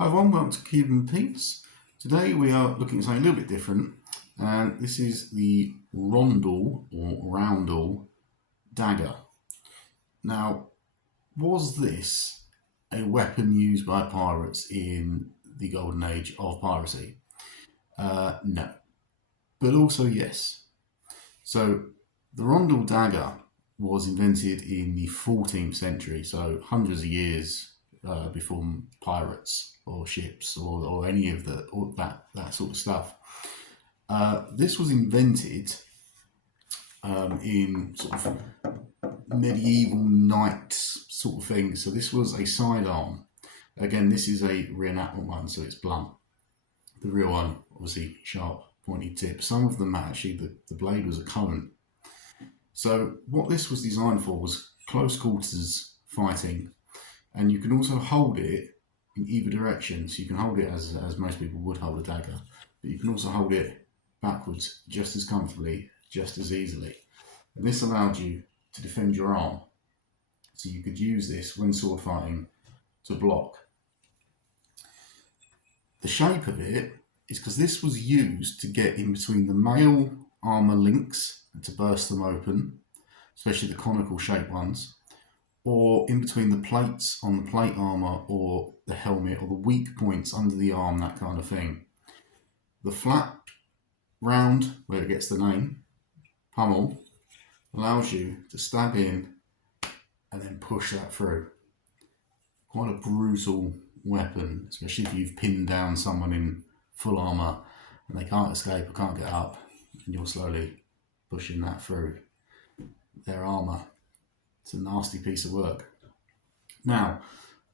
Hi everyone, welcome to Cube and Pete's. Today we are looking at something a little bit different, and this is the Rondel Dagger. Now, was this a weapon used by pirates in the golden age of piracy? No, but also yes. So the Rondel Dagger was invented in the 14th century, so hundreds of years before pirates or ships or any of that sort of stuff. This was invented in sort of medieval knights sort of thing. So this was a sidearm. Again, this is a re-enactment one, so it's blunt. The real one, obviously sharp, pointy tip. Some of them actually, the blade was a current. So what this was designed for was close quarters fighting. And you can also hold it in either direction. So you can hold it as most people would hold a dagger, but you can also hold it backwards just as comfortably, just as easily. And this allowed you to defend your arm. So you could use this when sword fighting to block. The shape of it is because this was used to get in between the mail armour links and to burst them open, especially the conical shaped ones, or in between the plates on the plate armour or the helmet or the weak points under the arm, that kind of thing. The flat round, where it gets the name, pommel, allows you to stab in and then push that through. Quite a brutal weapon, especially if you've pinned down someone in full armour and they can't escape or can't get up, and you're slowly pushing that through their armour. It's a nasty piece of work. Now,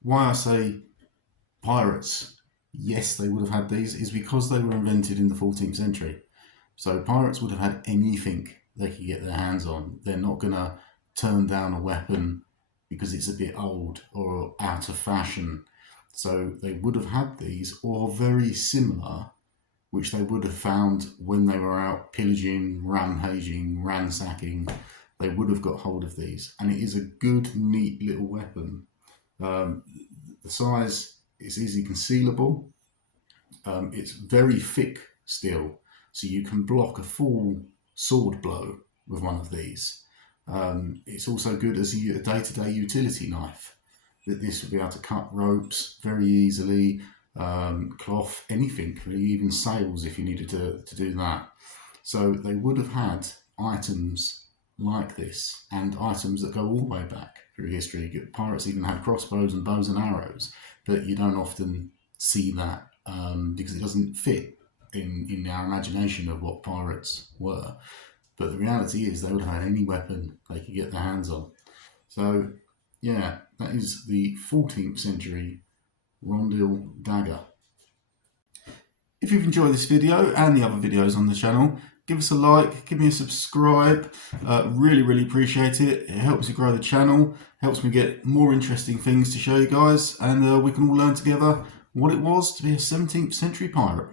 why I say pirates, yes, they would have had these, is because they were invented in the 14th century. So pirates would have had anything they could get their hands on. They're not going to turn down a weapon because it's a bit old or out of fashion. So they would have had these or very similar, which they would have found when they were out pillaging, rampaging, ransacking. They would have got hold of these, and it is a good, neat little weapon. The size is easily concealable. It's very thick steel, so you can block a full sword blow with one of these. It's also good as a day-to-day utility knife. That this would be able to cut ropes very easily, cloth, anything, even sails if you needed to do that. So they would have had items like this, and items that go all the way back through history. Pirates even had crossbows and bows and arrows, but you don't often see that because it doesn't fit in our imagination of what pirates were. But the reality is they would have had any weapon they could get their hands on. So yeah, that is the 14th century Rondel Dagger. If you've enjoyed this video and the other videos on the channel, give us a like, give me a subscribe. Really appreciate it. It helps me grow the channel, helps me get more interesting things to show you guys, and we can all learn together what it was to be a 17th century pirate.